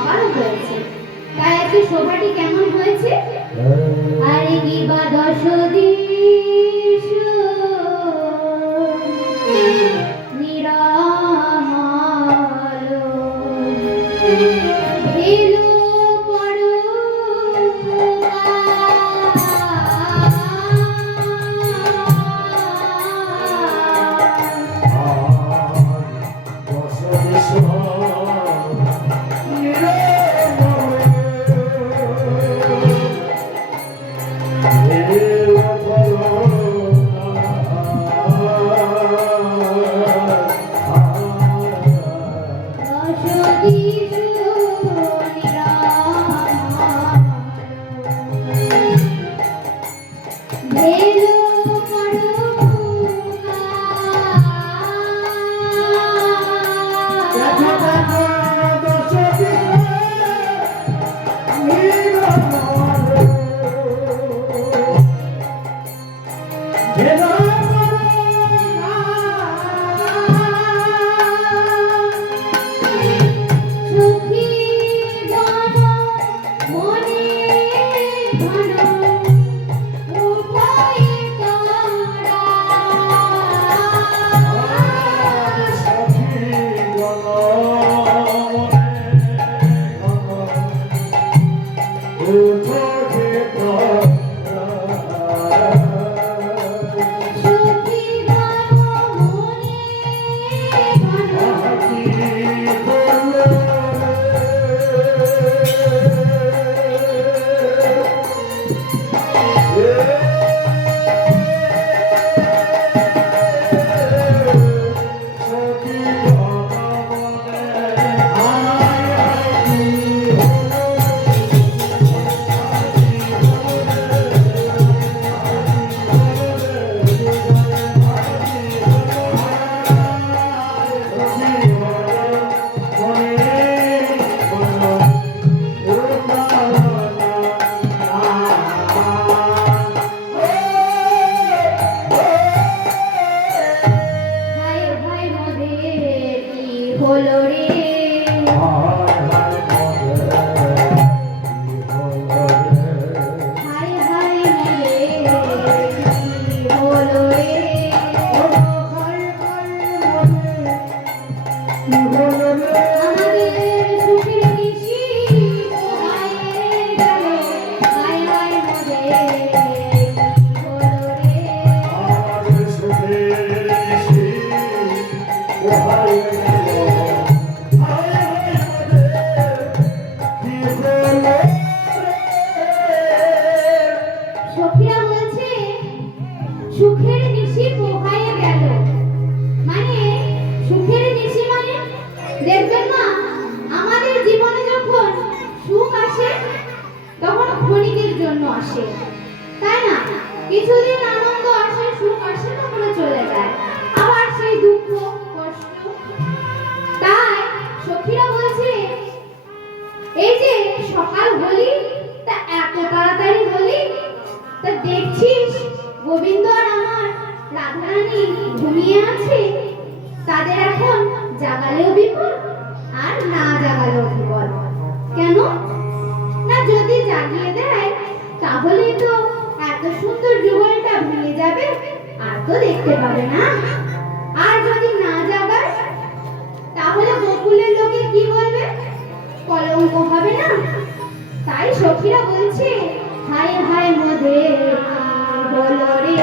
সকাল হয়েছে, তাই আজকে শোভাটি কেমন হয়েছে? আরে কি বা দশ দিশ নিরামল এলো আসে, তাই না? কিছুদিন আনন্দ আসে, সুখ আসে, তারপরে চলে যায়, আবার সেই দুঃখ কষ্ট। তাই সখীরা বলছে, এই যে সকাল হলি, তা এত তাড়াতাড়ি হলি, তা দেখছিস গোবিন্দ আর আমার রাধারানী ঘুমিয়ে আছে, তাদের এখন জাগালেও বিপদ আর না জাগালেও বিপদ। কেন না, যদি জাগিয়ে দেয় তাহলে তো এত সুন্দর যুগলটা ভেঙে যাবে, আর তো দেখতে পাবে না। আর যদি না জাগায় তাহলে গোকুলের লোকে কি বলবে, কলঙ্ক হবে না। তাই সখীরা বলছে, হায় হায় মোদের বলো রে,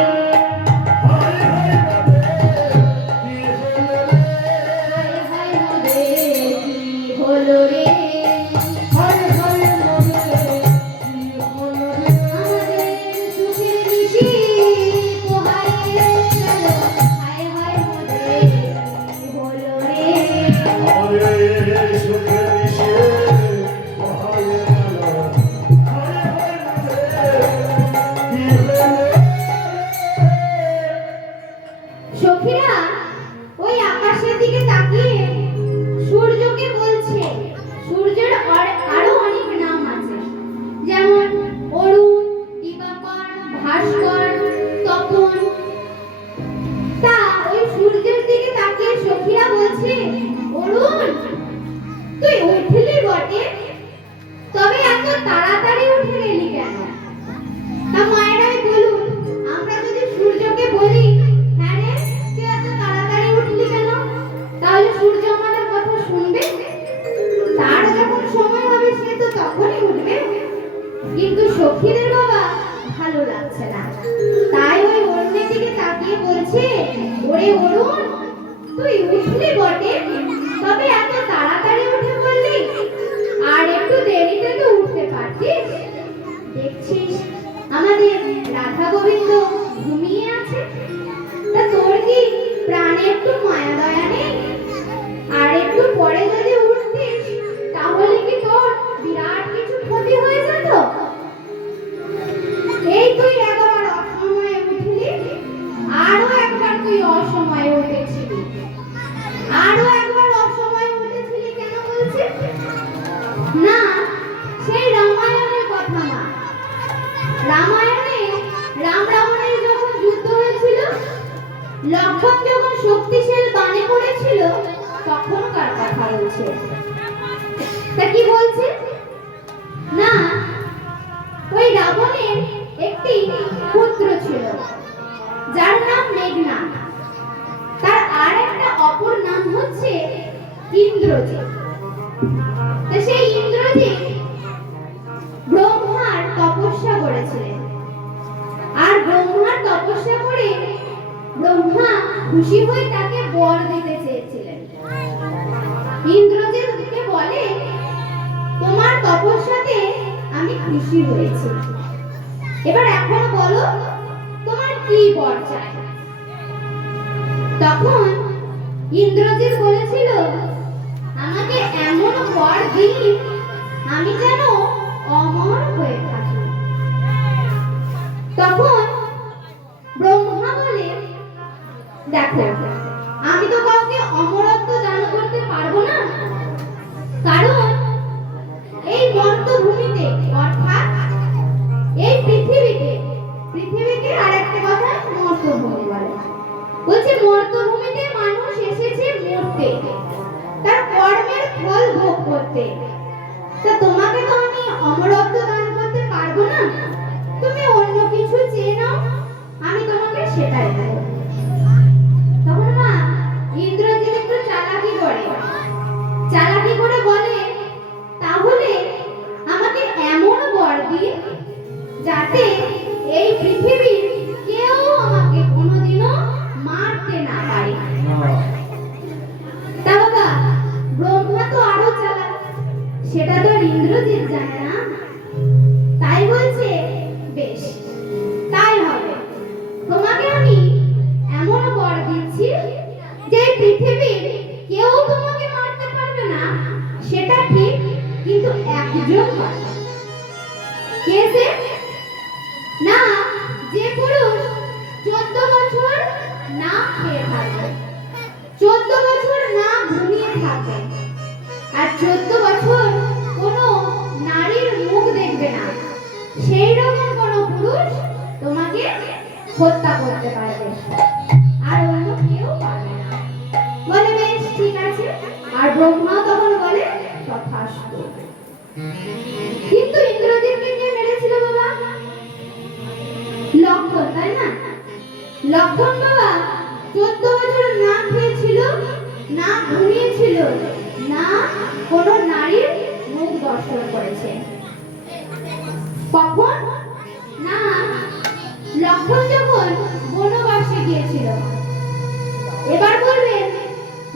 কিন্তু সখীদের বাবা ভালো লাগছে না, তাই ওই অরুণের দিকে তাকিয়ে বলছে, ওরে অরুণ, তুই উঠলি বটে, তবে এত তাড়াতাড়ি উঠে পড়লি, আর একটু দেরিতে তো উঠতে পারতিস। দেখছিস আমাদের রাধা গোবিন্দ ঘুমিয়ে আছে, তা তোর কি প্রাণে একটু মায়া দয়া নেই? আর একটু পরে যদি উঠতিস তাহলে কি তোর বিরাট কিছু ক্ষতি হয়ে যেত। এই তুই একবার অসময়ে উঠলি, আরো একবার তুই অসময়ে উঠেছিলি, আরো একবার অসময়ে উঠেছিলি কেন বলছে না, সেই রামায়ণের কথা না। রামায়ণে রাম রাবণের যখন যুদ্ধ হয়েছিল, লক্ষ্মণ যখন শক্তিশাল বানে পড়েছিল, তখনকার কথা বলছে। তা কি বলছে না, ওই রাবণের একটি পুত্র ছিল যার নাম মেঘনাদ, তার আর একটা অপর নাম হচ্ছে ইন্দ্রজিৎ। তা সেই ইন্দ্রজিৎ ব্রহ্মার তপস্যা করেছিলেন, আর ব্রহ্মার তপস্যা করে ব্রহ্মা খুশি হয়ে তাকে বর দিতে চেয়েছিলেন। ইন্দ্রজিৎকে বলে, তোমার তপস্যাতে আমি খুশি হয়েছি, এবার এখন বলো তোমার কি বর চাই। তখন ইন্দ্রজিৎ বলেছিল, আমাকে এমন বর দিন আমি যেন অমর হয়ে থাকি। তখন ব্রহ্মা বলে, দেখো আমি তো কাউকে অমরত্ব দান করতে পারবো না, কারণ এই মর্তভূমিতে অর্থাৎ এই পৃথিবীকে আরেকটা কথা মর্তভূমি বলে, বলছে মর্তভূমিতে মানুষ এসেছে মরতে, তার কর্মের ফল ভোগ করতে। তা তোমাকে তো আমি অমরত্ব দান করতে পারবো না, তুমি অন্য কিছু চেয়ে নাও, আমি তোমাকে সেটাই দেব। তখন মা ইন্দ্রজিৎ একটু চালাকি করে বলে, তাহলে আমাকে এমন বর দিন যাতে এই পৃথিবীর কেউ আমাকে কোনোদিনও মারতে না পারে। তা বাবা ব্রহ্মা তো আরো চালাক, সেটা তো ইন্দ্রজিৎ জানে না, তাই বলছে বেশ তাই হবে, তোমাকে আমি এমন বর দিচ্ছি যে পৃথিবীর কেউ তোমাকে মারতে পারবে না, সেটা ঠিক, কিন্তু একজন পারবে। কে সে? না, যে পুরুষ 14 বছর না খেয়ে থাকবে, 14 বছর না ঘুমিয়ে থাকবে, আর 14 বছর কোনো নারীর মুখ দেখবে না, সেই রকম কোনো পুরুষ তোমাকে হত্যা করতে পারবে, আর অন্য কেউ পারবে না। বলে বেশ ঠিক আছে, আর ব্রহ্মা তখন বলে তথাস্তু। কিন্তু ইন্দ্রজিৎকে কে মেরেছিল বাবা? লক্ষ্মণ, তাই না? লক্ষ্মণ বাবা 14 বছর না খেয়েছিল, না ঘুমিয়েছিল, না কোনো নারীর মুখ দর্শন করেছে। কখন না, লক্ষ্মণ যখন বনবাসে গিয়েছিল। এবার বলবেন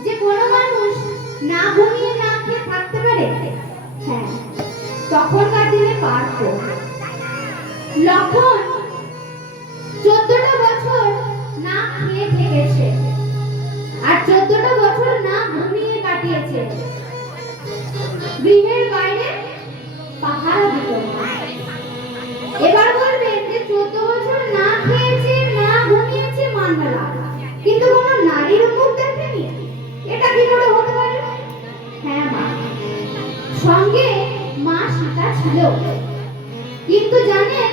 যে কোনো মানুষ না ঘুমিয়ে না খেয়ে থাকতে পারে? হ্যাঁ, তখনকার দিনে পারত। লক্ষ্মণ 14টা বছর না খেয়ে থেকেছে, আর 14টা বছর না ঘুমিয়ে কাটিয়েছে, গৃহের বাইরে পাহারা দিত। এবার বলবেন যে 14 বছর না খেয়েছে না ঘুমিয়েছে মানলাম, কিন্তু কোনো নারীর মুখ দেখেনি, এটা কি করে হতে পারে? হ্যাঁ মা, সঙ্গে মা সীতা ছিল, কিন্তু জানেন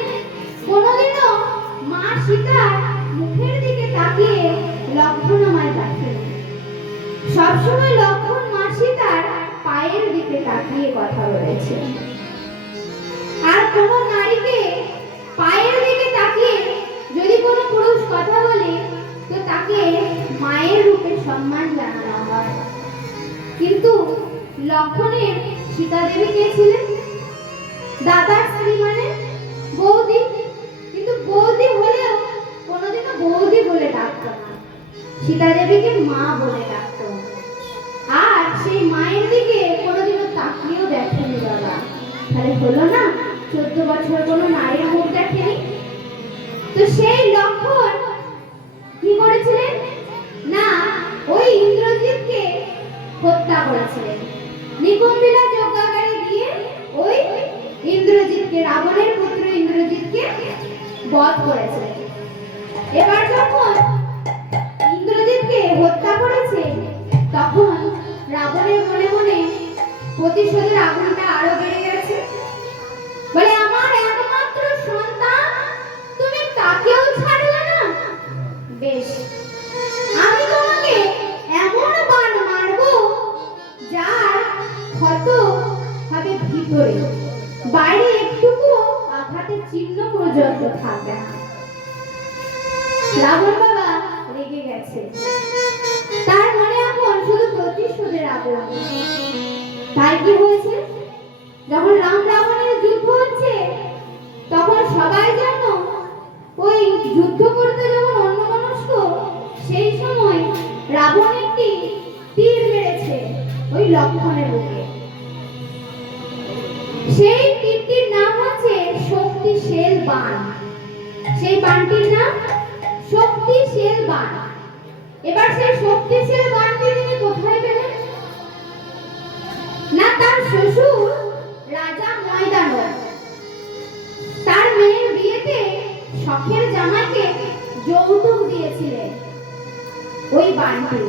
কোনোদিনও মা সীতার মুখের দিকে তাকিয়ে লক্ষ্মণ আমায় দেখেন, সবসময় লক্ষ্মণ মা সীতার পায়ের দিকে তাকিয়ে কথা বলেছে। আর কোনো নারীকে পায়ের দিকে তাকিয়ে যদি কোনো পুরুষ কথা বলে, তো তাকে মায়ের রূপে সম্মান জানানো হয়। কিন্তু লক্ষ্মণের সীতা দেবী কে ছিলেন? দাদার স্ত্রী, মানে দেবীকে মা বলে ডাকতো, আর সেই মায়ের দিকে কোনোদিনও তাকিয়েও দেখেনি বাবা। তাহলে হলো না 14 বছর কোনো নারীর মুখ দেখেনি? তো সেই লক্ষণ কি করেছিলেন না, ওই ইন্দ্রজিৎকে হত্যা করেছিলেন। নিকুম্বিলা যজ্ঞাগারে গিয়ে ওই ইন্দ্রজিৎকে, রাবণের পুত্র ইন্দ্রজিৎকে বধ করেছিলেন। এবার যখন ইন্দ্রজিৎকে হত্যা করেছে, তখন রাবণের মনে মনে প্রতিশোধের আগুনটা আরো বেড়ে গেছে। বলে, আমার একমাত্র সন্তান তুমি তাকেও ছাড়লে না, বেশ আমি তোমাকে এমন বাণ মারবো যার ক্ষত হবে ভিতরে, বাইরে একটুকু আঘাতের চিহ্ন পর্যন্ত থাকবে না। রাবণ বাবা রেগে গেছে, তার মনে এখন শুধু প্রতিশোধের আগুন। তাই কি হয়েছে, যখন রাম রাবণের যুদ্ধ হচ্ছে, তখন সবাই যেন ওই যুদ্ধ করতে যখন অন্যমনস্ক, সেই সময় রাবণ একটি তীর মেরেছে ওই লক্ষণের বুকে। সেই তীরটির নাম হচ্ছে শক্তিশীল বাণ। সেই বাণটির নাম শক্তিশীল বাণ। এবার সেই শক্তিশীল বাণটি তিনি কোথায় পেলেন না, তার শ্বশুর রাজা ময়দান তার মেয়ের বিয়েতে শখের জামাইকে যৌতুক দিয়েছিলেন। ওই বাণটি,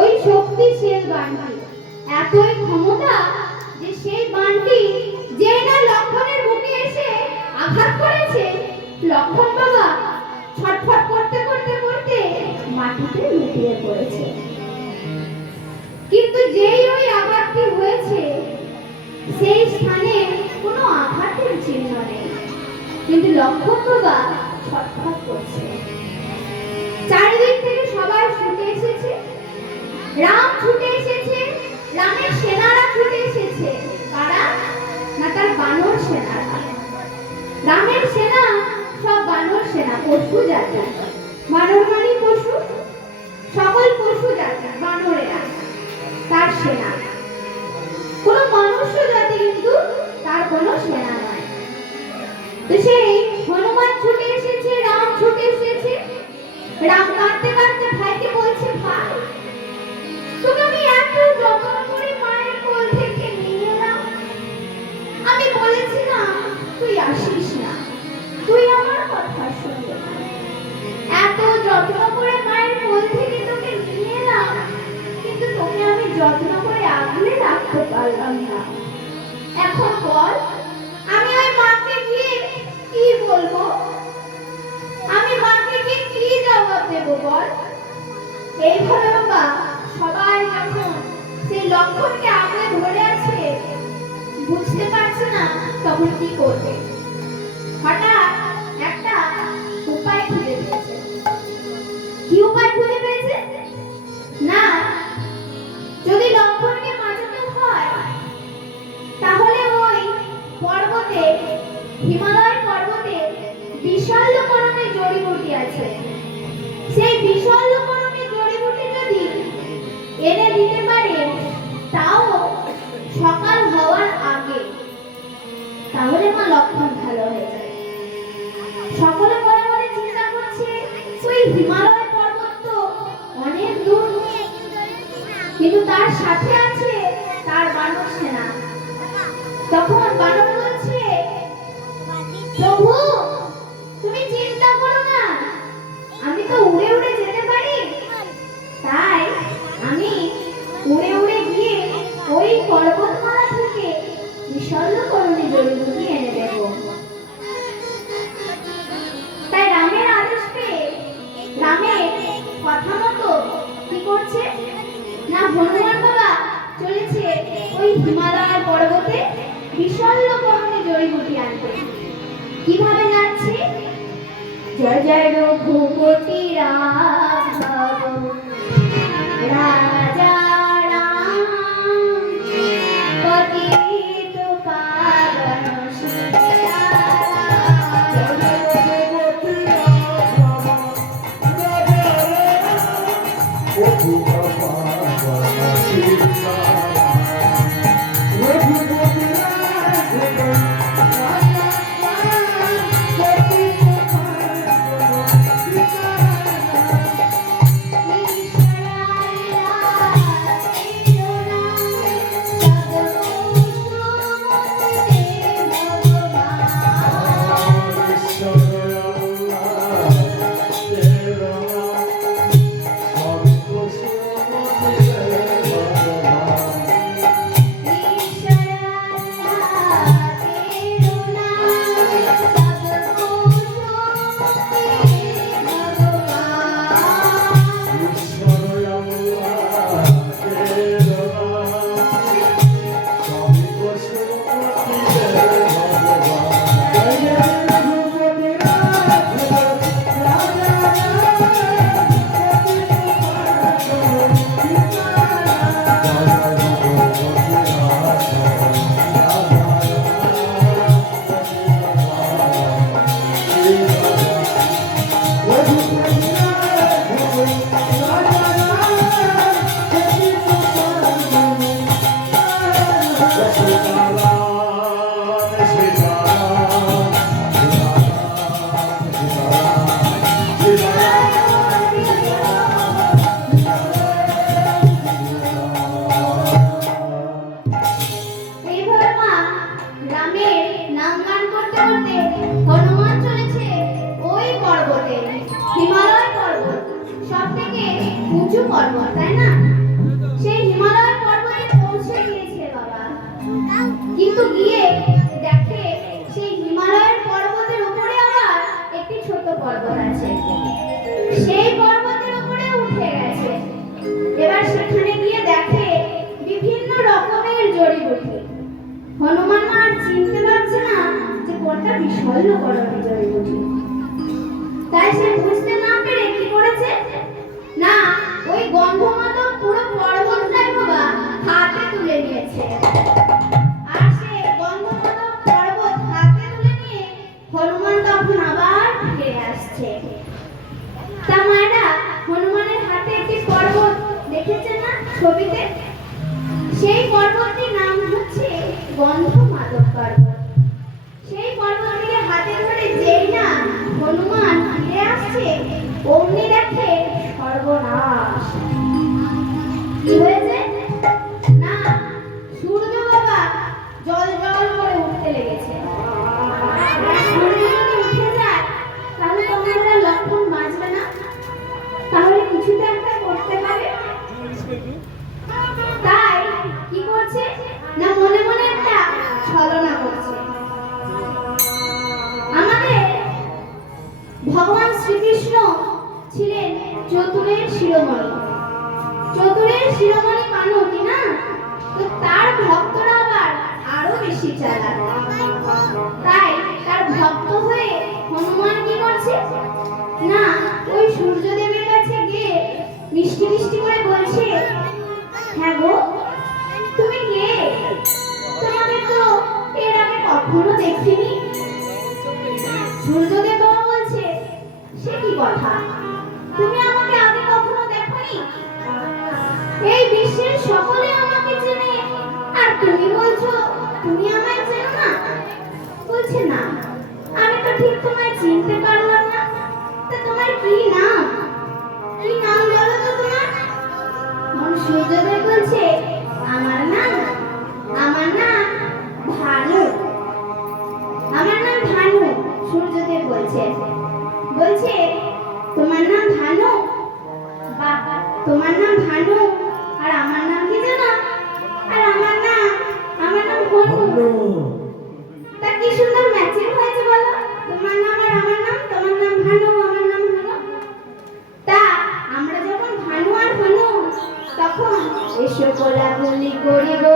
ওই শক্তিশীল বাণটি এতই ক্ষমতা যে সেই বাণটি যে না লক্ষণের বুকে এসে আঘাত করেছে, লক্ষণ বাবা ছটফট করতে করতে করতে মাটিতে লুটিয়ে পড়েছে। কিন্তু যেই ওই আঘাতটি হয়েছে, সেই স্থানে কোনো আঘাতের চিহ্ন নেই, কিন্তু লক্ষণ বাবা ছটফট করছে। চারিদিক থেকে সবাই ছুটে এসেছে, রাম ছুটে এসেছে, রামের সেনারা ছুটে এসেছে। কারা না, তার বানর সেনারা। রামের সেনা সব বানর সেনা, পশু জাতি। বানর মানে পশু, সকল পশু জাতি বানরেরা তার সেনা। কোনো মনুষ্য জাতি কিন্তু তার কোনো সেনা নয়। তো সেই হনুমান ছুটে এসেছে, রাম ছুটে এসেছে। রাম কাঁদতে কাঁদতে ভাইকে বলছে, ভাই তোকে আমি এত যত্ন করে মায়ের কোল থেকে নিয়ে এলাম, আমি বলেছি না তুই আসিস না, তুই আমার কথা শুনবে না। এত যত্ন করে মায়ের কোল থেকে তোকে নিয়ে এলাম, কিন্তু তোকে আমি যত্ন করে আগলে রাখতে পারলাম না। এখন বল, আমি ওই মাকে গিয়ে কি বলবো? আমি মাকে গিয়ে কি জবাব দেবো বল? এইভাবে বাবা সবাই যখন সেই লক্ষণকে আগলে ধরে আছে, বুঝতে পারছে না তখন কি করবে। হঠাৎ একটা উপায় খুঁজে পেয়েছে। কি উপায় খুঁজে পেয়েছে না, যদি লক্ষণকে বাঁচাতে হয়, তাহলে ওই পর্বতে, হিমালয় পর্বতে বিশল্যকরণে জড়িবুটি আছে। সেই বিশল্যকরণে জড়িবুটি যদি এনে দিতে পারে, তাও সকাল হওয়ার আগে, তাহলে মা লক্ষণ ভালো হয়ে যাবে। সকলে মনে মনে চিন্তা করছে, ওই হিমালয় পর্বত তো অনেক দূর, কিন্তু তার সাথে আছে তার বানর সেনা। তখন বানর বলছে, প্রভু তুমি চিন্তা করো না, আমি তো উড়ে উড়ে যেতে পারি, তাই আমি উড়ে উড়ে গিয়ে ওই পর্বতমালা থেকে বিশল্যকরণে জড়িবুটি এনে দেব। তাই রামের আদেশ পেয়ে রামের কথা মতো কি করছে না, হনুমান বাবা চলেছে ওই হিমালয় পর্বতে বিশল্যকরণে জড়িবুটি আনতে। কিভাবে যাচ্ছে? জয় জয় রঘুপতি রাঘব রাজা রাম পতিত পাবন সীতারাম। পর্বত, তাই না? সেই হিমালয় পর্বতে পৌঁছে গিয়েছে বাবা, কিন্তু গিয়ে দেখে সেই হিমালয়ের পর্বতের উপরে আবার একটি ছোট পর্বত আছে। সেই পর্বতের উপরে উঠে গেছে। এবার সেখানে গিয়ে দেখে বিভিন্ন রকমের জড়িবুটি। হনুমান আর চিনতে পারছে না যে কোনটা বিশল্যকরণী জড়িবুটি। তাই সে বুঝতে না পেরে কি করেছে, না ওই গন্ধমাদক পুরো পর্বতটাই বাবা হাতে তুলে নিয়েছে। আর সে গন্ধমাদক পর্বত হাতে তুলে নিয়ে হনুমান তখন আবার ফিরে আসছে। তা মায়েরা, হনুমানের হাতে একটি পর্বত দেখেছেন না ছবিতে? সেই পর্বতটির নাম হচ্ছে গন্ধমাদক পর্বত। সেই পর্বতটিকে হাতে ধরে যেই না হনুমান ফিরে আসছে, অমনি দেখে সর্বনাশ। কি হয়েছে? না, সূর্য বাবা জল জল করে উঠতে লেগেছে। সূর্য যদি উঠে যায় তাহলে তোমার লক্ষণ বাঁচবে না, তাহলে কিছু তো একটা করতে হবে। তাই কি করছে না, মনে মনে একটা ছলনা করছে। আমাদের ভগবান শ্রীকৃষ্ণ ছিলেন চতুরের শিরোমণি। চতুরের শিরোমণি কানকি না, তো তার ভক্তরা আবার আরো বেশি চালাক। তাই তার ভক্ত হয়ে হনুমান কি করছে না, ওই সূর্যদেবের কাছে গিয়ে মিষ্টি মিষ্টি করে বলছে, হ্যাঁ গো তুমি কে? তোমাকে তো এর আগে কখনো দেখিনি। সূর্যদেব বাবা বলছে, সে কি কথা, তুমি আমাকে আগে কখনো দেখোনি? এই বিশ্বের সকলে আমাকে চেনে, আর তুমি বলছো তুমি আমায় চেনো না? বলছে না, আমি তো ঠিক তোমায় চিনতে পারলাম না। তা তোমার কি নাম? কি নাম বলো তো তোমার? সূর্যদেব বলছে, আমার নাম ভানু। আমার নাম ভানু। সূর্যদেব বলছে তোমার নাম ভানু? বাহ, তোমার নাম ভানু আর আমার নাম কি জানো? আর আমার নাম হনু। তা কি সুন্দর ম্যাচিং হয়েছে বলো? তোমার নাম আর আমার নাম, তোমার নাম ভানু, আমার নাম হনু। তা আমরা যখন ভানু আর হনু, তখন এসো কোলাকুলি করি গো,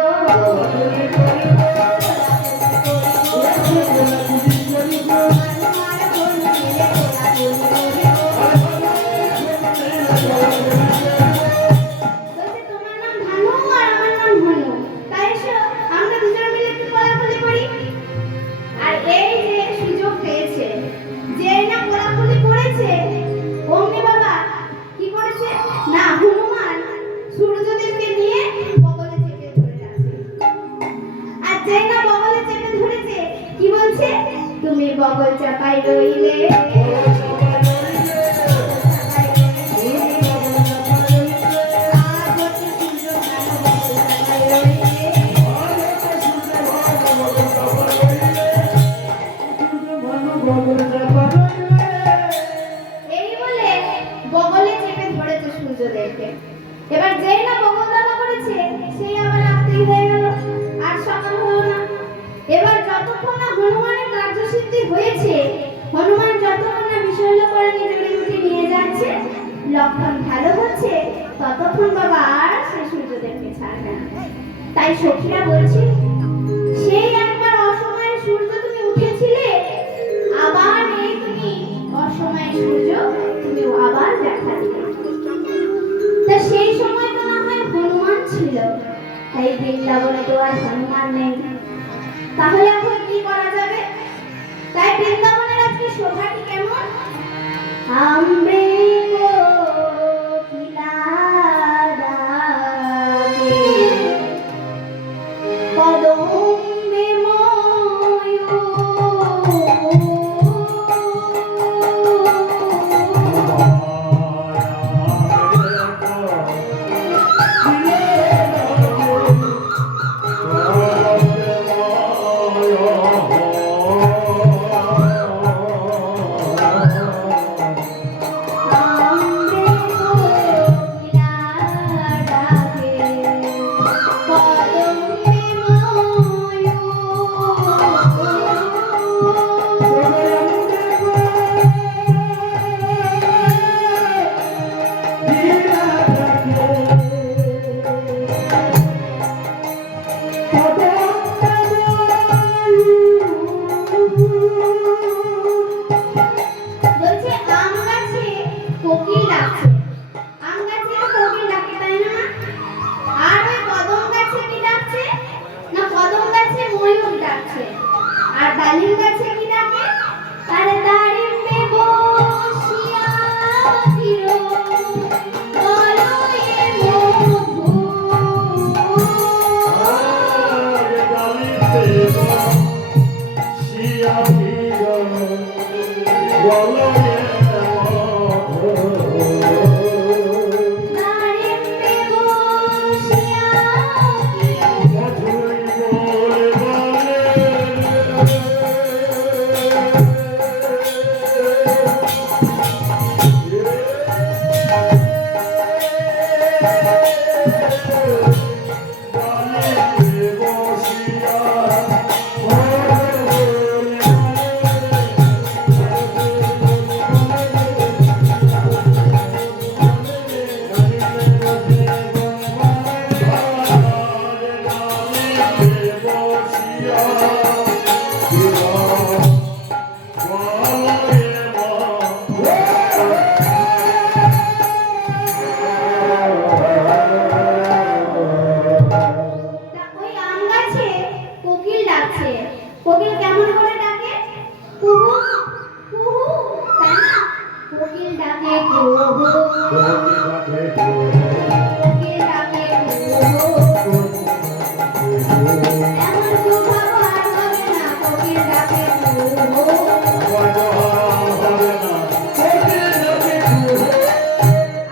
তুমি বগল চাপাই রইলে। এবার যেই না বগল দাবা করেছে, সেই আবার রাত্রি হয়ে গেল, আর সকাল হলো না। এবার যতক্ষণ না হনুমানের কার্যসিদ্ধি হয়েছে, হনুমান যতক্ষণ না বিশল্যকরণী জড়িবুটি নিয়ে যাচ্ছে, লক্ষণ ভালো হচ্ছে, ততক্ষণ বাবা আর সে সূর্যদেবকে ছাড়বে না। তাই সখীরা বলছে, সেই একবার অসময়ে সূর্য তুমি উঠেছিলে, আবার এই তুমি অসময়ে সূর্য তুমি আবার দেখা দিলে। তা সেই সময় তো না হয় হনুমান ছিল, তাই বৃন্দাবনে তো আর হনুমান নেই। তাহলে এখন কি করা যাবে? তাই বৃন্দাবনের আজকে শোভাটি কেমন? আমরে আর ডালিম গাছে কি ডাকে? আরে দাঁড়িয়ে বসিয়া চির বলয়ে মধু। আরে ডালিতে বসিয়া চির বলয়ে কোকিল কেমন করে ডাকে? কুহু কুহু, তাই না? কোকিল ডাকে কুহু, কোকিল ডাকে কুহু। এমন সুভাব আর হবে না, কোকিল ডাকে কুহু।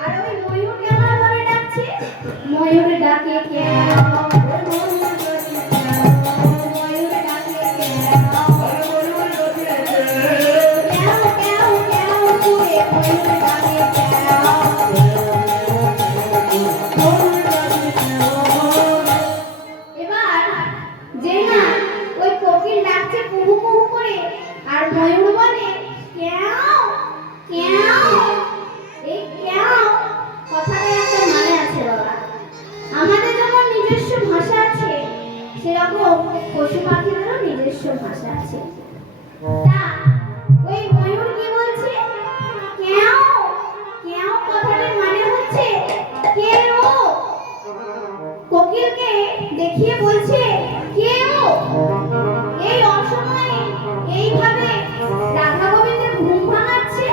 আর ওই ময়ূর কেমন ভাবে ডাকছে? ময়ূর ডাকে কেন? এবার যে না ওই কোকিল ডাকছে কুহু কুহু করে আর ময়ূর বলে ক্যাও ক্যাও। এই ক্যাও কথাটার একটা মানে আছে বাবা। আমাদের যেমন নিজস্ব ভাষা আছে সেরকম পশু পাখিদেরও নিজস্ব ভাষা আছে। তা ওই ময়ূর কি বলছে? ক্যাও ক্যাও কথাটার মানে হচ্ছে কে ও। কোকিলকে দেখিয়ে বলছে কে ও। এই অসময়ে এইভাবে রাধা গোবিন্দের ঘুম ভাঙাচ্ছে,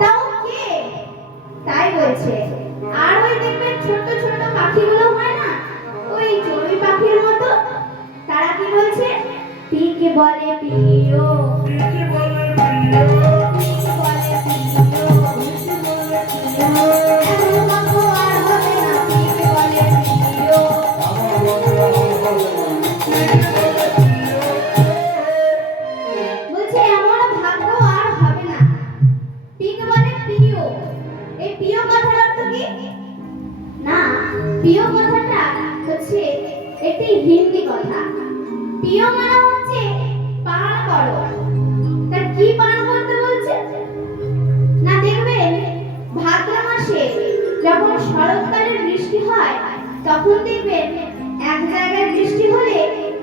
তাও কে? তাই বলছে। আর ওই দেখবেন ছোট ছোট পাখিগুলো হয় না, ওই চড়ুই পাখির মতো, তারা কি বলছে? পিকে বলে পিও, পিকে বলে পিও, পিকে বলে পিও, পিকে বলে পিও। এমন ভাগ্য আর হবে না, পিকে বলে পিও। বলছে এমন ভাগ্য আর হবে না, পিকে বলে পিও। এই পিও কথার অর্থ কি? না, পিও কথাটা হচ্ছে একটি হিন্দি কথা। পিও মানে হচ্ছে পান করো। তা কি পান করতে বলছে? না দেখবেন ভাদ্র মাসে যখন শরৎকালের বৃষ্টি হয় তখন দেখবেন এক জায়গায় বৃষ্টি হলে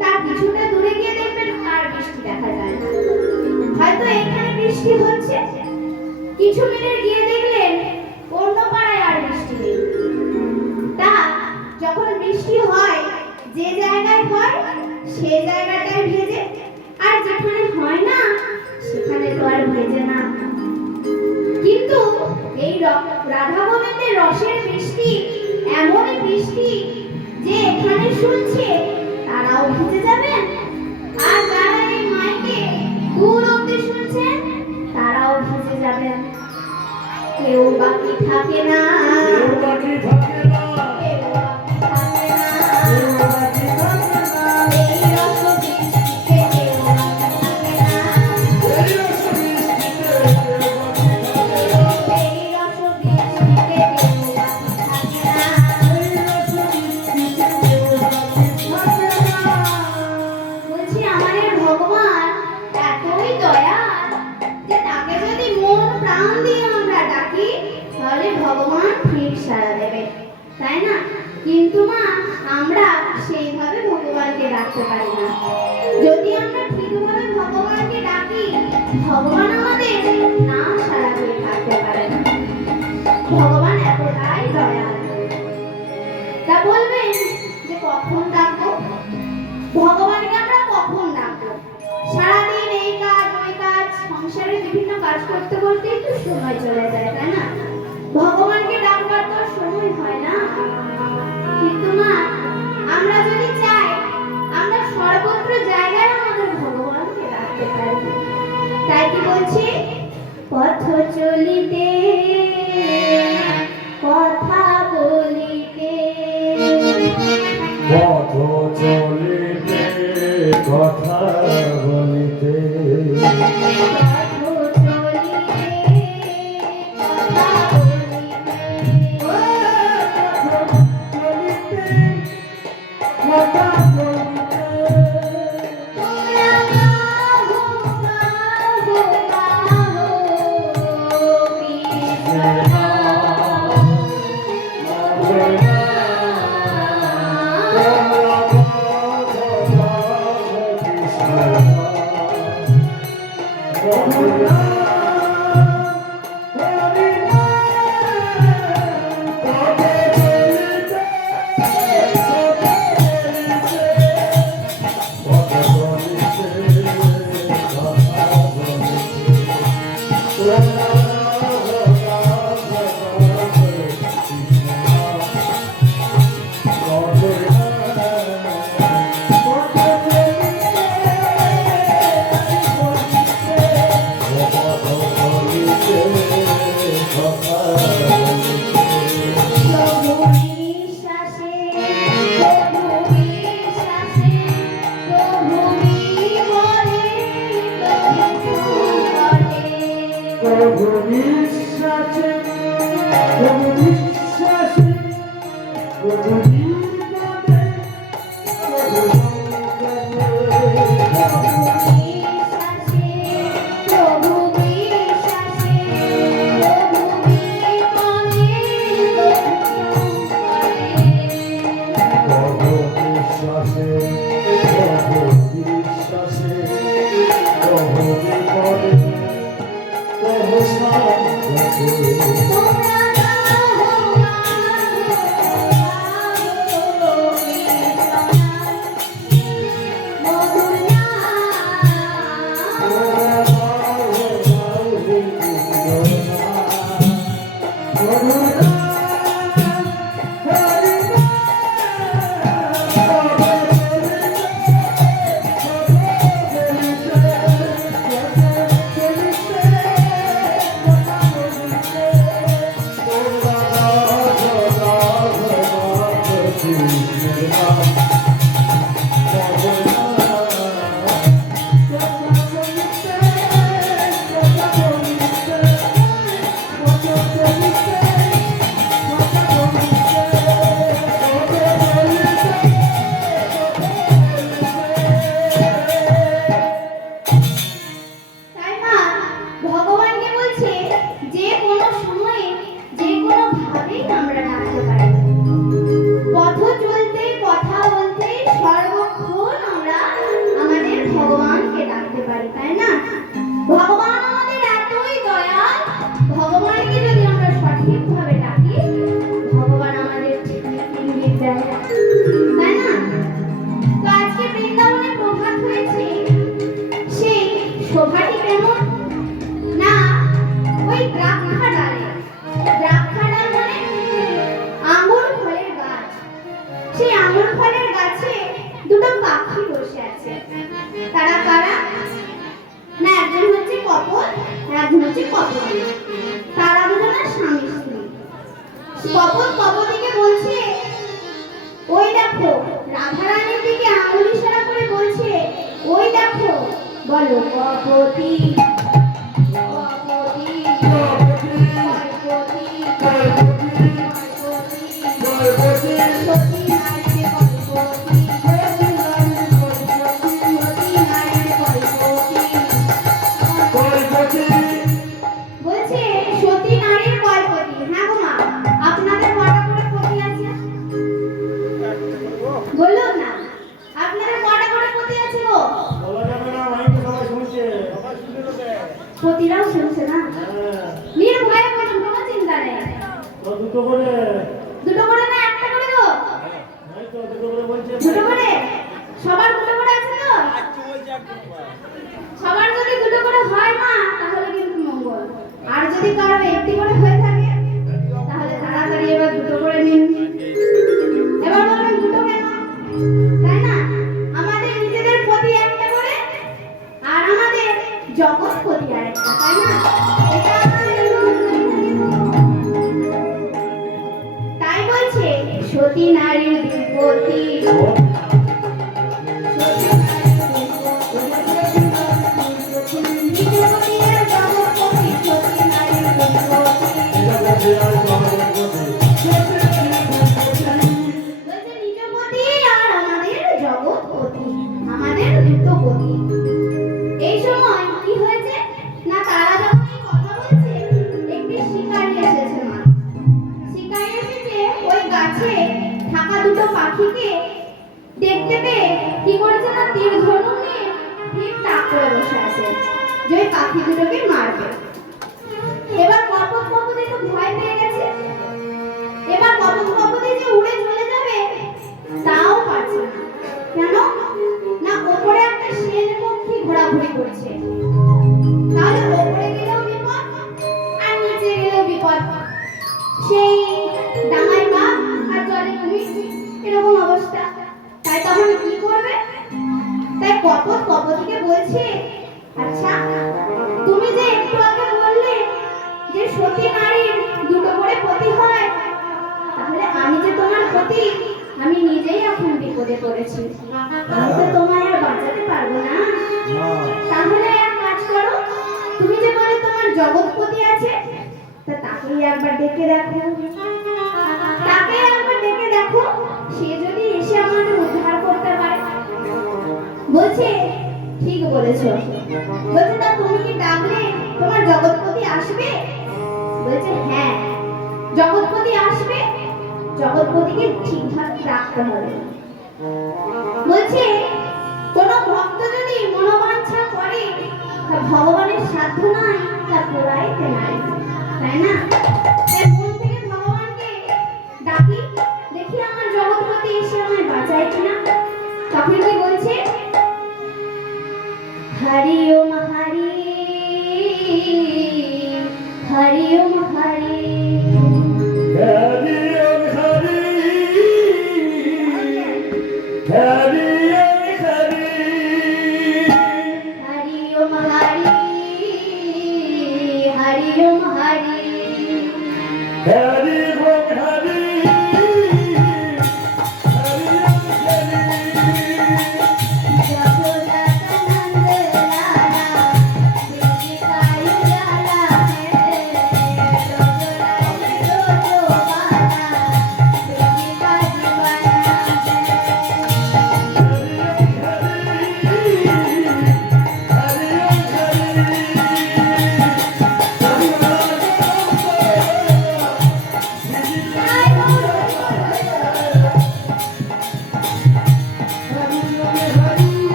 তার কিছুটা দূরে গিয়ে দেখবেন আর বৃষ্টি দেখা যায় না। হয়তো এখানে বৃষ্টি হচ্ছে, কিছু মিনিট গিয়ে দেখলেন অন্য পাড়ায় আর বৃষ্টি নেই। তা যখন বৃষ্টি হয় যে জায়গায় হয় সে জায়গাটায় ভেজে, আর যেখানে হয় না সেখানে তো আর ভেজে না। কিন্তু এই রাধা গোবিন্দের রসের বৃষ্টি এমনই বৃষ্টি যে এখানে শুনছে তারাও ভিজে যাবেন, আর যারা এই মাইকে দূর অবধি শুনছেন তারাও ভিজে যাবেন। কেউ বাকি থাকে না, কেউ বাকি থাকে না, কেউ বাকি থাকে না। কেউ বাকি থাকে না। এই রস বৃষ্টিতে কেউ বাকি থাকে না, এই রস বৃষ্টিতে কেউ বাকি থাকে না। এই রস বৃষ্টিতে কেউ বাকি থাকে না। এই রস বৃষ্টিতে কেউ বাকি থাকে না। বলছি আমাদের ভগবান এতই দয়াল যে তাকে যদি মন প্রাণ দিয়ে আমরা ডাকি তাহলে ভগবান ঠিক সাড়া দেবে, তাই না? কিন্তু মা আমরা সেইভাবে ভগবানকে ডাকতে পারি না। যদি আমরা ঠিকভাবে ভগবানকে ডাকি ভগবান আমাদের না সাড়া দিয়ে থাকতে পারে না। ভগবান এতটাই দয়াল। তা বলবেন যে কখন ডাকবো ভগবানকে? আমরা কখন ডাকবো? সংসারে বিভিন্ন কাজ করতে করতেই তো সময় চলে যায়, তাই না? ভগবানকে ডাকবার তো আর সময় হয় না। কিন্তু মা, আমরা যদি চাই, আমরা সর্বত্র জায়গায় আমাদের ভগবানকে ডাকতে পারি। তাই কি বলছি, পথ চলিতে কথা বলিতে, পথ চলিতে কথা বলিতে, পথ চলিতে কথা বলিতে, ও কথা বলিতে, তোমরা গাহো গাহো গাহো কৃষ্ণ নাম। প্রভু বিশ্বাসে, প্রভু বিশ্বাসে, প্রভু বিমলে, প্রভু করে। প্রভু বিশ্বাসে, প্রভু বিশ্বাসে, প্রভু বিপদে, প্রভু বিশ্বাসে, প্রভু বিশ্বাসে, প্রভু বিমলে, প্রভু করে। প্রভু বিশ্বাসে, প্রভু বিশ্বাসে, প্রভু বিপদে, প্রভু সাহায্যে। তোমরা গাহো গাহো গাহো কৃষ্ণ নাম, মধুর নাম। তাই মা, ভগবানকে বলছে যে কোনো সময়ে যে কোনো ভাবেই আমরা ডাকতে পারি। পথ চলতে কথা বলতে সর্বক্ষণ আমরা আমাদের ভগবানকে ডাকতে পারি, তাই না? ভগবান আমাদের এতই দয়াল, ভগবানকে যদি আমরা সঠিকভাবে ডাকি, ভগবান আমাদের ঠিক ইঙ্গিত দেয়, তাই না? তো আজকে বৃন্দাবনে প্রভাত হয়েছে, সেই শোভাটি কেমন না, ওই দ্রাক্ষা ডালে, দ্রাক্ষা ডাল মানে আঙ্গুর ফলের গাছ, সেই আঙ্গুর ফলের গাছে দুটো পাখি বসে আছে। তারা কারা না, একজন হচ্ছে কপল, একজন হচ্ছে কপল। তারা দুজনে স্বামী স্ত্রী। কপল কপতিকে বলছে, ওই দেখো, রাধারানীর দিকে আঙুল ইশারা করে বলছে, ওই দেখো, বলো কপতি কপতি কপতি কপতি কপতি, সতী নারীর কপতি, সতী নারীর কপতি। বলছে সতী নারীর কয়পতি। হ্যাঁ গো মা, আপনাদের কটা করে পতি আছে? বললো না, আপনাদের কটা করে পতি আছে গো? পতিরাও শুনছে না? নির্ভয়ে বলুন, কোনো চিন্তা নেই। দুটো করে, দুটো করে না একটা করে গো? দুটো করে? সবার দুটো করে আছে তো? সবার যদি দুটো করে হয় মা, কারো একটি করে হয়ে থাকে তাহলে তাড়াতাড়ি এবার দুটো করে নিন। এবার বলবেন দুটো কেন, তাই না? আমাদের নিজেদের প্রতি একটা করে আর আমাদের জগৎ প্রতি আরেকটা, তাই না? এটা আমাদের তাই বলছে সতী নারীর বিপত্তি, এই সময় কি হয়েছে না, তারা যখন এই কথা বলছে একটি শিকারী এসেছে। মা শিকারী এসেছে ওই গাছে থাকা দুটো পাখিকে দেখতে পেয়ে কি করেছে না, তীর ধনুক নিয়ে ঠিক তাক করে বসে আছে যে ওই পাখি দুটোকে মারবে। এবার কপত কপত একটু ভয় পেয়ে গেছে। এবার কপত কপতে যে উড়ে চলে যাবে তাও পারছে না। কেন না, ওপরে একটা শের পক্ষী ঘোরাঘুরি করছে, তাহলে ওপরে গেলেও বিপদ আর নিচে গেলেও বিপদ। সেই ডাঙায় বাঘ আর জলে কুমির, এরকম অবস্থা। তাই তখন কি করবে? তাই কপত কপতিকে বলছে, আচ্ছা তুমি যে একটু আগে বললে যে সতী নারীর দুটো করে পতি হয়, তাহলে আমি যে তোমার পতি, আমি নিজেই এখন বিপদে পড়েছি, আমি তো তোমায় আর বাঁচাতে পারবো না। তাহলে এক কাজ করো, তুমি যে বলে তোমার জগৎপতি আছে, তা তাকেই একবার ডেকে দেখো, তাকে একবার ডেকে দেখো, সে যদি এসে আমাদের উদ্ধার করতে পারে। বলছে ঠিক বলেছো। বলছে তা তুমি কি ডাকলে তোমার জগৎপতি আসবে? বলছে হ্যাঁ, জগৎপতি আসবে, জগৎপতিকে ঠিকভাবে রাখতে হবে। বলছে কোন ভক্ত যদি মনোবাঞ্ছা করে তা ভগবানের সাধ্য নাই তা পুরাইতে নাই, তাই না? তাই মন থেকে ভগবানকে ডাকি, দেখি আমার জগৎপতি এসে আমায় বাঁচায় কিনা। তখন কি বলছে, হরি ওম হরি, হরি ওম হরি, হরি ওম হরি, হরি ওম হরি, হরি ওম হরি, হরি ওম হরি, হরি ওম হরি, হরি ওম হরি। जगदानंद लाला बेटी का उजाला है, जगदानंद जो बाला बेटी का दीवाना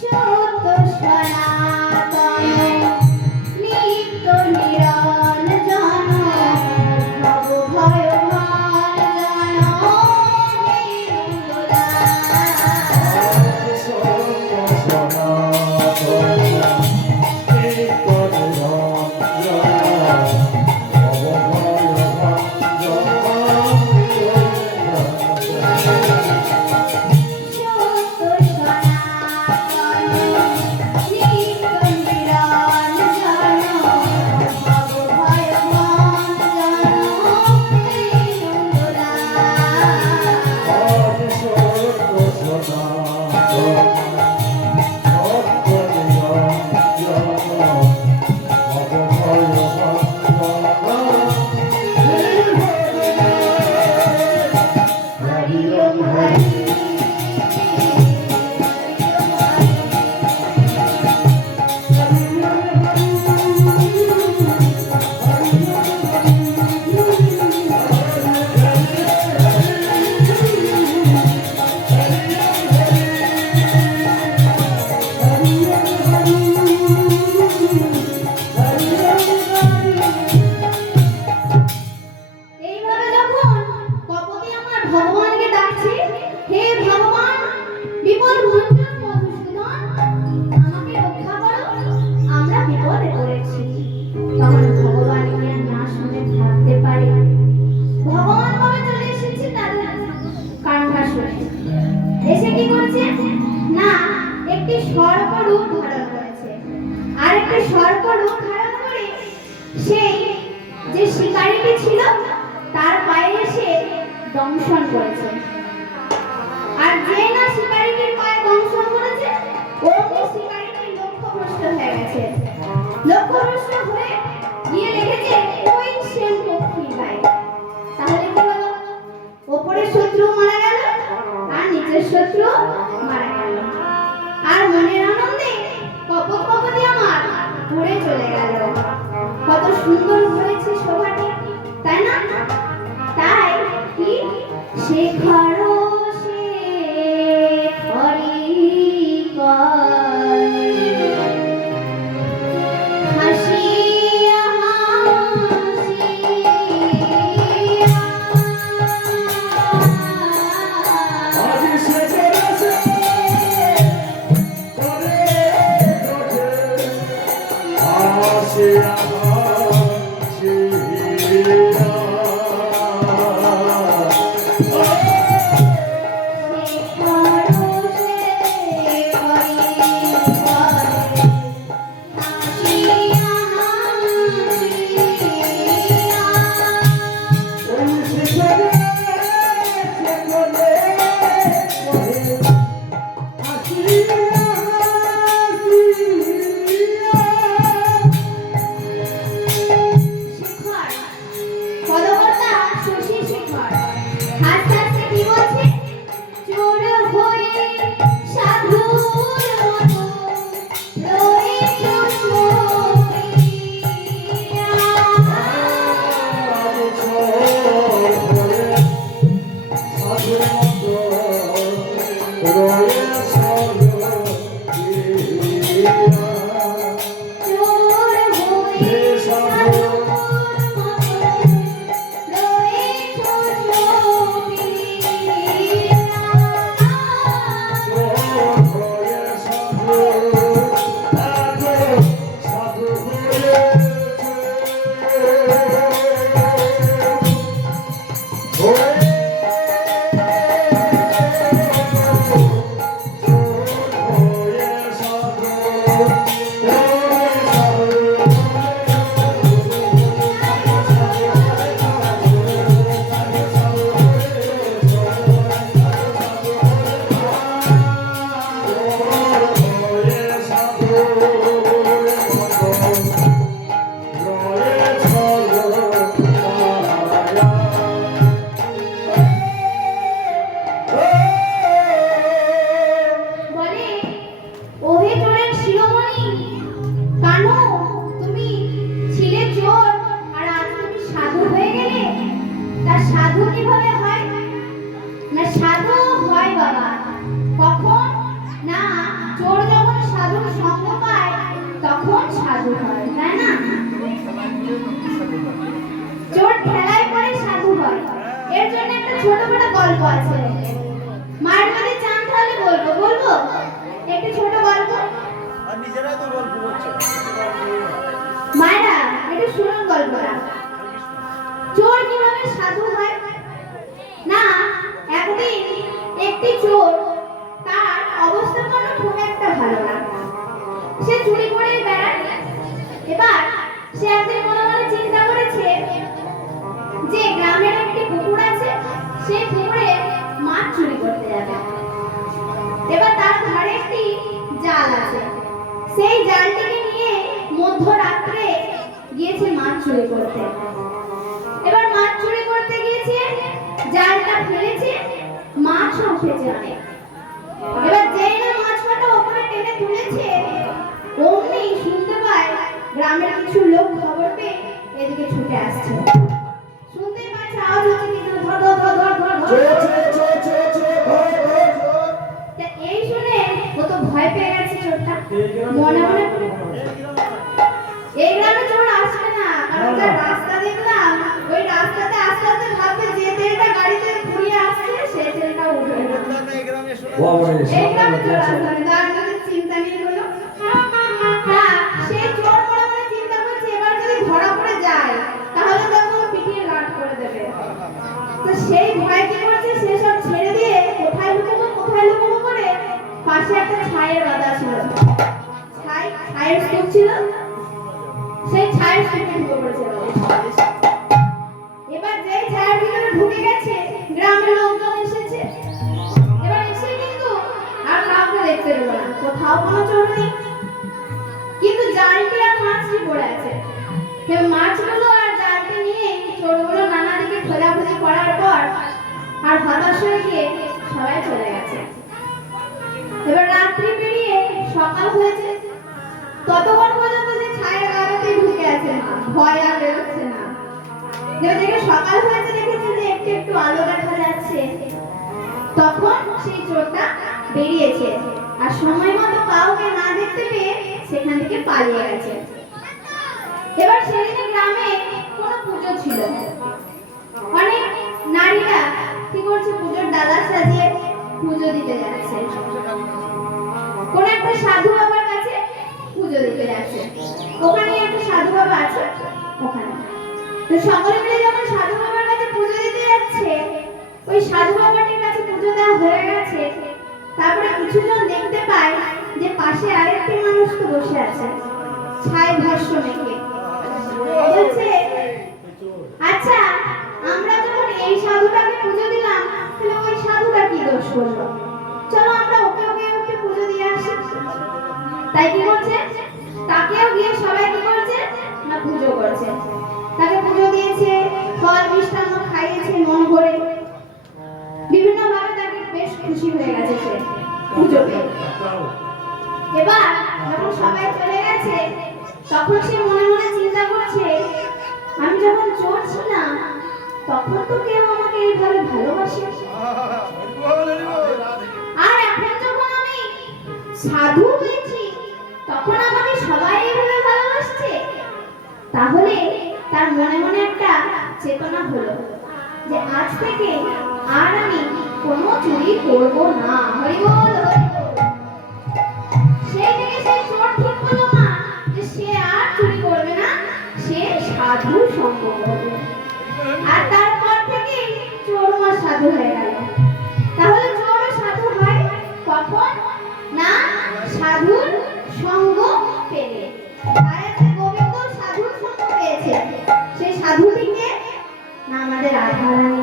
সত্য সনাতন নিত্য নিরঞ্জন ভব ভয়মান এইভাবে যখন কপতি আমার ভগবানকে ডাকছে, হে শশী এসে কি করছে না একটি সর্পরূপ ধারণ করেছে আর একটি সর্পরূপ ধারণ করে সেই যে শিকারীটি ছিল তার পায়ে এসে দংশন করেছে আর যে না শিকারীটির পায়ে দংশন করেছে ওকে শিকারীটির লক্ষ্যভ্রষ্ট হয়ে গেছে লক্ষ্যভ্রষ্ট হয়ে গিয়ে লেগেছে ওই সেন পক্ষীর গায়ে তাহলে কি হলো ওপরের শত্রু মারা গেল আর নিচের শত্রু মারা গেল আর মনের আনন্দে কপত কপতি আমার উড়ে চলে গেল কত সুন্দর হয়েছে শোভাটি তাই না তাই কি শেখর শেখরি হাসিয়া আজি সে করেছে করে আসে পদকর্তা শশী শেখর হাসতে হাসতে কি বলছে চোর হয়ে সাধুর মতো রয়েছ শোভিয়া। চোর হয়ে সাধুর মতো রয়েছ শোভিয়া। বলে ওহে চোরের শিরোমণি কানো তুমি ছিলে চোর আর আজ তুমি সাধু হয়ে গেলে তা সাধু কিভাবে হয় না সাধু হয় বাবা কখন না চোর যখন সাধুর সঙ্গ পায় তখন সাধু হয় তাই না চোর ঠেলায় পড়ে সাধু হয় এর জন্য একটা ছোট বড় গল্প আছে মায়ের যদি চান তাহলে বলবো বলবো একটি ছোট গল্প আর নিজেরাই তো গল্প করছে মায়েরা একটু শুনুন গল্পটা চোর কিভাবে সাধু হয় না একদিন একটি চোর তার অবস্থা কোনো খুব একটা ভালো না সে চুরি করে বেড়ায় এবার সে একদিন মনে মনে চিন্তা করেছে যে গ্রামের একটি পুকুর আছে সেই পুকুরে মাছ চুরি করতে যাবে এবার তার ঘরে একটি জাল আছে সেই জালটিকে নিয়ে মধ্যরাত্রে গিয়েছে মাছ চুরি করতে এবার মাছ চুরি করতে গিয়েছে জালটা ফেলেছে মাছও উঠেছে অনেক এবার যেই না মাছ কাটা ওপরে টেনে তুলেছে অমনি শুনতে পায় গ্রামের কিছু লোক খবর পেয়ে এদিকে ছুটে আসছে শুনতে পাচ্ছে আওয়াজ হচ্ছে কিন্তু ধর ধর ধর ধর ধর ধর তা এই শুনে ও তো ভয় পেয়ে গেছে চোরটা মনে মনে এই গ্রামে চোর আসবে না কারণ তার রাস্তা দেখলাম ওই রাস্তাতে আস্তে আস্তে ভাববে যে তেলটা গাড়িতে ঘুরিয়ে আসছে সেই তেলটা উঠবে না এই গ্রামে এসো এই গ্রামে চোর আসবে না যার মনে চিন্তা নিয়ে হলো হ্যাঁ সেই চোর মনে মনে চিন্তা করছে এবার যদি ধরা পড়ে যায় তাহলে তখন পিটিয়ে লাট করে দেবে তো সেই ভয় কি করছে সে সব ছেড়ে দিয়ে স্তূপ ছিল, সেই ছায়ের স্তূপে ঢুকে পড়েছিল। এবার যেই ছায়ের ভিতরে ঢুকে গেছে, গ্রামের লোকজন এসেছে। এবার এসে কিন্তু আর কাউকে দেখতে পেল না, কোথাও কোনো চোর নেই, কিন্তু জালটি আর মাছটি পড়ে আছে। মাছগুলো আর জালটি নিয়ে চোরগুলো নানা দিকে খোঁজাখুঁজি করার পর আর হতাশ হয়ে গিয়ে সবাই চলে গেছে। এবার রাত্রি পেরিয়ে সকাল হয়েছে, ততক্ষণ পর্যন্ত যে ছায়ের গাড়াতে ঢুকে আছে, ভয় আর বেরোচ্ছে না। দেখে সকাল হয়েছে, দেখেছে যে একটু একটু আলো দেখা যাচ্ছে, তখন সেই চোরটা বেরিয়েছে আর সময় মতো কাউকে না দেখতে পেয়ে সেখান থেকে পালিয়ে গেছে। এবার সেদিন গ্রামে কোনো পুজো ছিল, অনেক নারীরা কি করছে, পুজোর ডালা সাজিয়ে পুজো দিতে যাচ্ছে, কোন একটা সাধু বাবার কাছে পুজো দিতে যাচ্ছে। ওখানে একটা সাধু বাবা আছে, ওখানে তো সকলে মিলে যখন সাধু বাবার কাছে পুজো দিতে যাচ্ছে, ওই সাধু বাবাটির কাছে পুজো দেওয়া হয়ে গেছে। তারপরে কিছুজন দেখতে পায় যে পাশে আরেকটি মানুষ তো বসে আছে, ছাই ভস্য মেখে। বলছে, আচ্ছা আমরা যখন এই সাধুটাকে পুজো দিলাম, তাহলে ওই সাধুটা কি দোষ করলো, চলো আমরা ওকে একটু পুজো দিয়ে আসি। তাই কি করছে, তাকেও গিয়ে সবাই কি করছে না পুজো করছে, তাকে পুজো দিয়েছে, ফল মিষ্টান্ন খাইয়েছে মন ভরে, বিভিন্ন ভাবে তাকে বেশ খুশি হয়ে গেছে সে পুজো পেয়ে। এবার যখন সবাই চলে গেছে, তখন সে মনে মনে চিন্তা করছে, আমি যখন চোর ছিলাম তখন তো কেউ আমাকে এইভাবে ভালোবাসে, আর এখন যখন আমি সাধু হয়েছি তখন আমাকে সবাই এইভাবে ভালোবাসছে। তাহলে তার মনে মনে একটা চেতনা হলো যে আজ থেকে আর আমি কোনো চুরি করব না। হরি বল, হরি বল। সেই থেকে সেই চোর ঠিক হলো না যে সে আর চুরি করবে না, সে সাধু সঙ্গ করবে। আর তারপর থেকে চোর মা সাধু হয়ে গেল। তাহলে চোর সাধু হয় কখন না, সাধুর সঙ্গ পেলে। আর একটা গোবিন্দ সাধুর সঙ্গ পেয়েছে, সেই সাধুটিকে না আমাদের রাধারানী।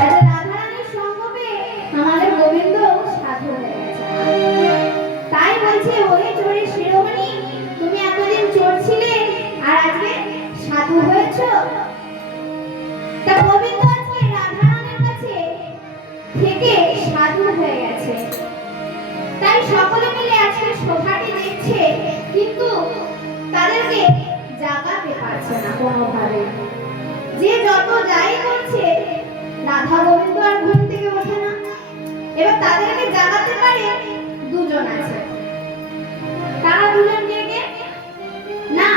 রাধারানীর সঙ্গ পেয়ে আমাদের গোবিন্দ সাধু হয়ে গেছে। তাই বলছে, ওরে চোরের শিরোমণি, তুমি এতদিন চোর ছিলে আর আজকে সাধু হয়েছ। তা গোবিন্দ আজকে রাধারানীর কাছে থেকে সাধু হয়ে গেছে। তাই সকলে মিলে আজকে শোভাটি দেখছে, কিন্তু তাদেরকে জাগাতে পারছে না কোনোভাবে। যে যত যাই করছে, রাধা গোবিন্দ আর ঘুম থেকে ওঠে না। এবার তাদেরকে জাগাতে পারে দুজন আছে, তারা দুজন কে না,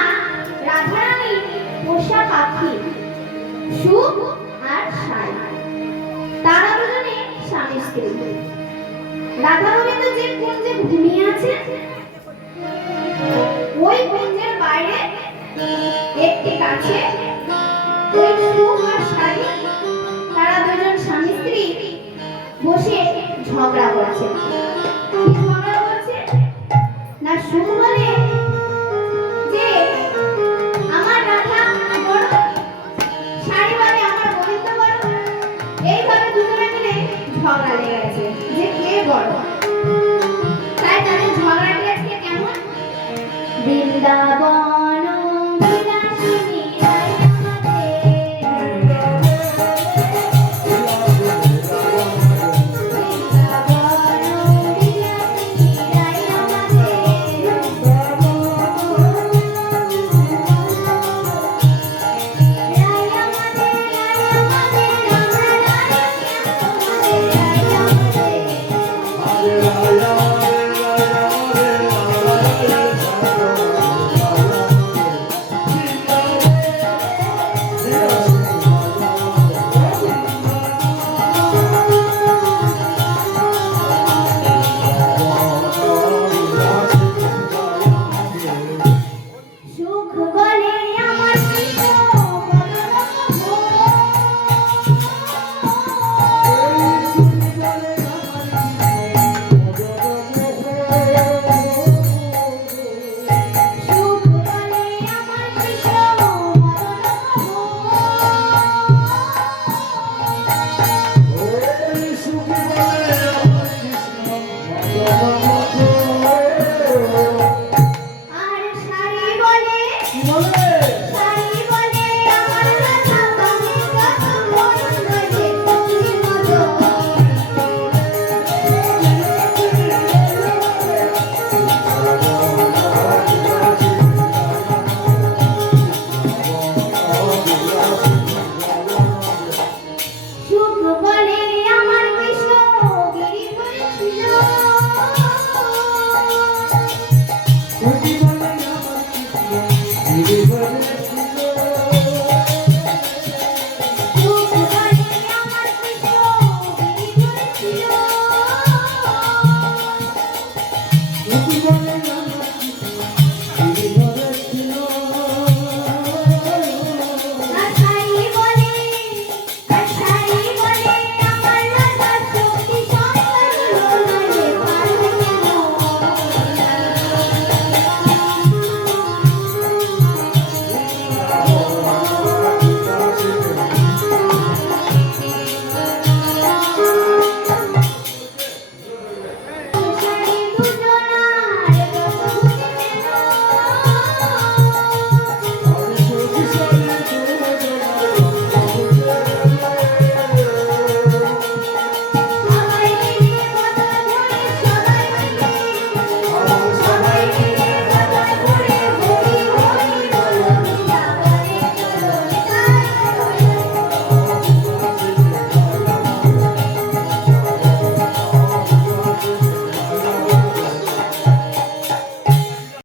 রাধারানী পোষা পাখি সুখ আর সাই, তারা দুজনে স্বামী স্ত্রী। রাধা গোবিন্দ যে কুঞ্জে ঘুমিয়ে আছে, ওই কুঞ্জের বাইরে একটি গাছে ওই সুখ আর সাই, তারা দুজন স্বামী স্ত্রী বসে ঝগড়া করছে। কি ঝগড়া করছে না, সুখ বলে যে আমার রাধা বড়, সাই বলে আমার গোবিন্দ বড়। এইভাবে দুজনে মিলে ঝগড়া লেগে গেছে যে কে বড়। তাই তাদের ঝগড়াটি আজকে কেমন, বৃন্দাবন